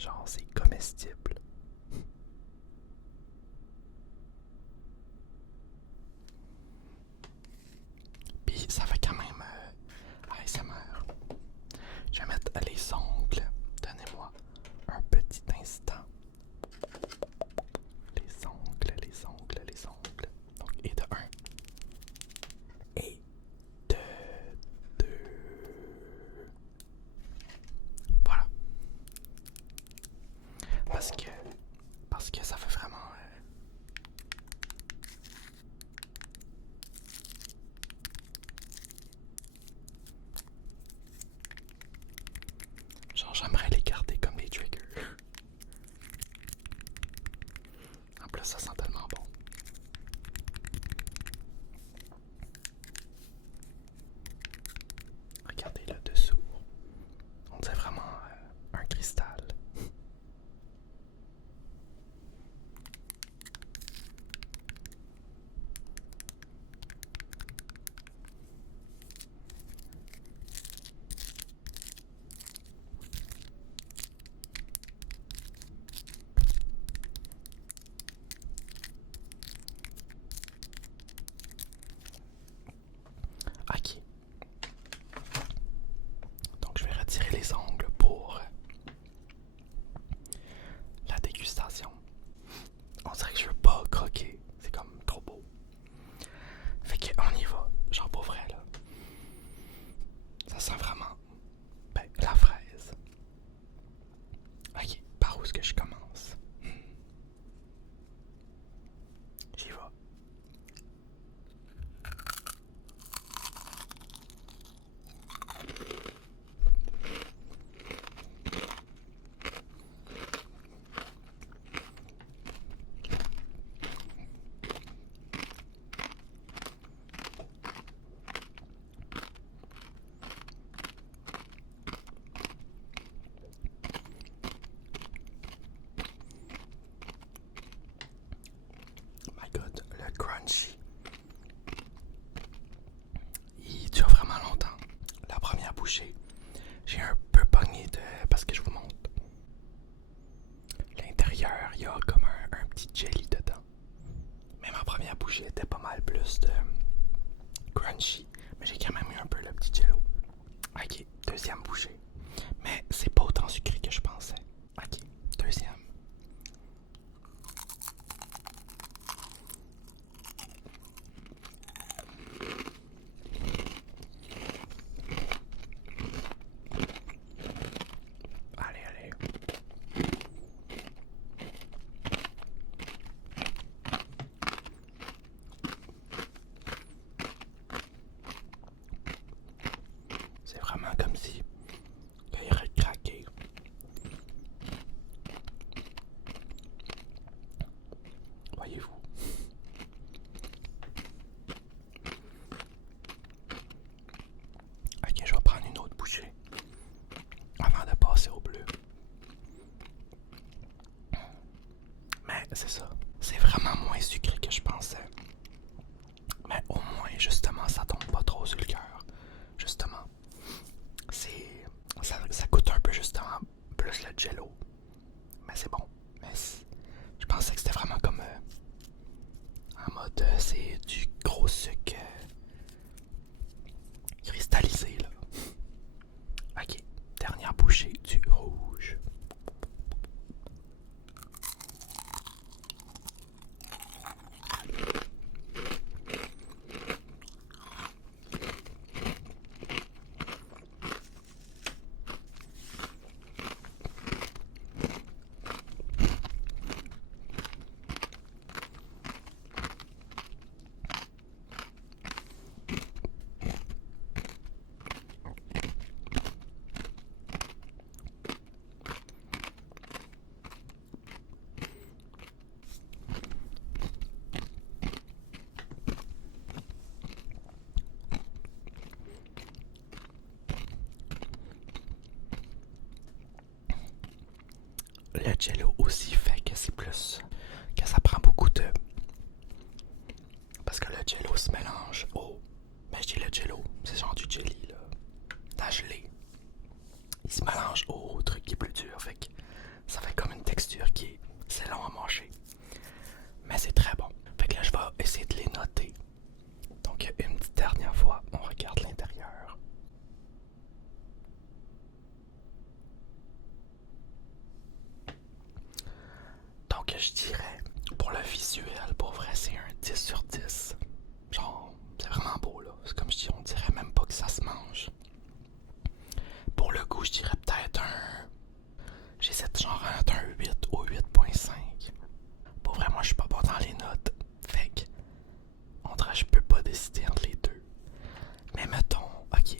Genre, c'est comestible. Puis ça fait quand même ASMR. Je vais mettre les ongles. Donnez-moi un petit instant. Les ongles, les ongles, les ongles. Donc, et de 1. Et de 2. Voilà. Parce que ça fait vraiment... genre, j'aimerais les garder comme des triggers. En plus, ça sent tellement bon. Regardez le dessous. On dirait vraiment un cristal. Ok. Donc je vais retirer les ongles pour la dégustation. On dirait que je veux pas croquer. C'est comme trop beau. Fait qu'on y va. Genre pour vrai là. Ça sent vraiment la fraise. Ok, par où est-ce que je commence? J'y vais. My God, le crunchy. Il dure vraiment longtemps. La première bouchée, j'ai un peu pogné de... parce que je vous montre. L'intérieur, il y a comme un petit jelly dedans. Mais ma première bouchée était pas mal plus de crunchy. Mais j'ai quand même eu un peu le petit jello. Ok, deuxième bouchée. Mais c'est pas autant sucré que je pensais. Ok, deuxième. Allez, allez. C'est vraiment comme si il aurait craqué. Voyez-vous. Ok, je vais prendre une autre bouchée avant de passer au bleu. Mais c'est ça. C'est vraiment moins sucré que je pensais. Mais au moins, justement, ça tombe pas trop sur le cœur. Justement. Ça coûte un peu, justement, plus le jello. Mais c'est bon. Mais je pensais que c'était vraiment comme en mode c'est du gros sucre cristallisé là. Ok, dernière bouchée du rouge. Le jello aussi fait que c'est plus, que ça prend beaucoup de... Parce que le jello se mélange au... Mais je dis le jello, c'est genre du jelly là. La gelée. Il se mélange au truc qui est plus dur, fait que ça je dirais, pour le visuel, pour vrai, c'est un 10 sur 10. Genre, c'est vraiment beau, là. C'est comme je dis, on dirait même pas que ça se mange. Pour le goût, je dirais peut-être un... J'hésite genre entre un 8 ou 8.5. Pour vrai, moi, je suis pas bon dans les notes. Fait que, on dirait que je peux pas décider entre les deux. Mais mettons, ok,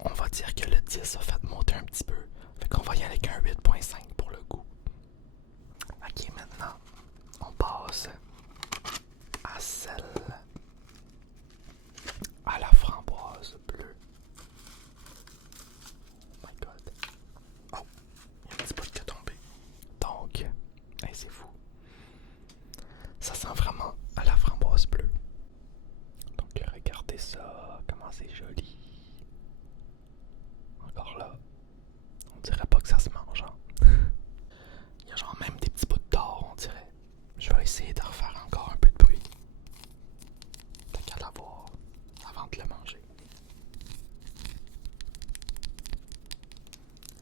on va dire que le 10 a fait monter un petit peu. Fait qu'on va y aller avec un 8.5 pour le goût. Ok, maintenant, on passe à celle à la framboise bleue. Oh my god. Oh, il y a un petit bout qui est tombé. Donc, hey, c'est fou. Ça sent vraiment à la framboise bleue. Donc, regardez ça, comment c'est joli. Encore là, on dirait pas que ça se mange, hein. Il y a genre même des petits bouts d'or, on dirait. Je vais essayer de refaire encore un peu de bruit. T'as qu'à l'avoir avant de le manger.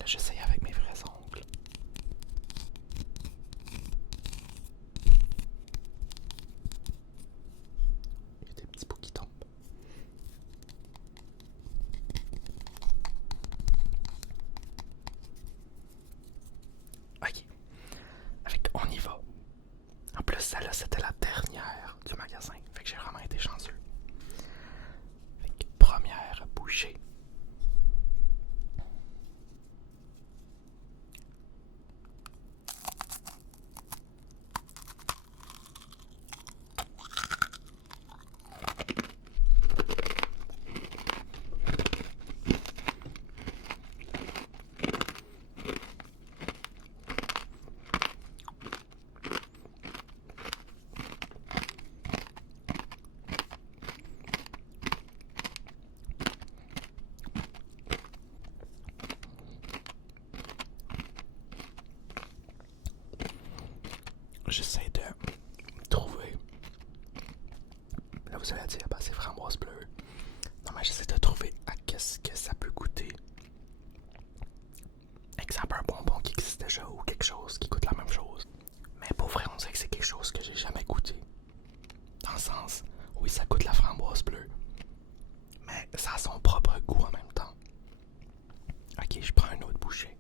Là, j'essaye avec mes vrais ongles. Il y a des petits bouts qui tombent. Ok. Avec, on y va. En plus, celle-là, c'était la dernière du magasin. Fait que j'ai vraiment été chanceux. Fait que, première bouchée. J'essaie de trouver. Là, vous allez dire, bah, c'est framboise bleue. Non, mais j'essaie de trouver à qu'est-ce que ça peut goûter. Exemple, un bonbon qui existe déjà ou quelque chose qui goûte la même chose. Mais pour vrai, on dirait que c'est quelque chose que j'ai jamais goûté. Dans le sens, oui, ça goûte la framboise bleue. Mais ça a son propre goût en même temps. Ok, je prends une autre bouchée.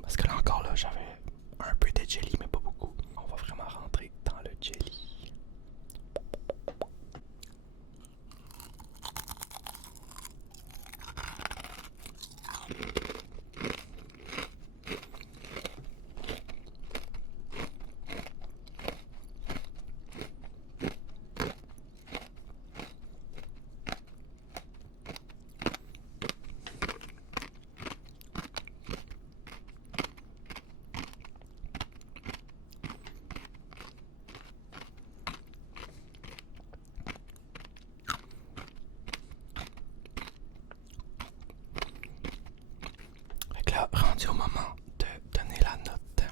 Parce que là encore, là, j'avais un peu de jelly, mais pas beaucoup. On va vraiment rentrer dans le jelly. Fait que là, rendu au moment de donner la note.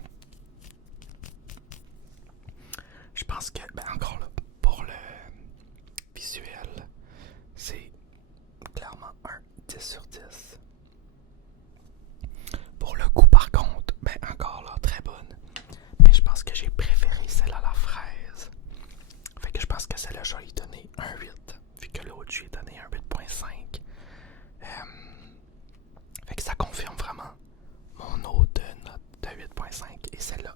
Je pense que, ben encore là, pour le visuel, c'est clairement un 10 sur 10. Pour le goût, par contre, ben encore là, très bonne. Mais je pense que j'ai préféré celle à la fraise. Fait que je pense que celle-là, je vais lui donner un 8. Vu que l'autre, je lui ai donné un 8.5. Fait que ça confirme vraiment mon autre note de 8.5 et celle-là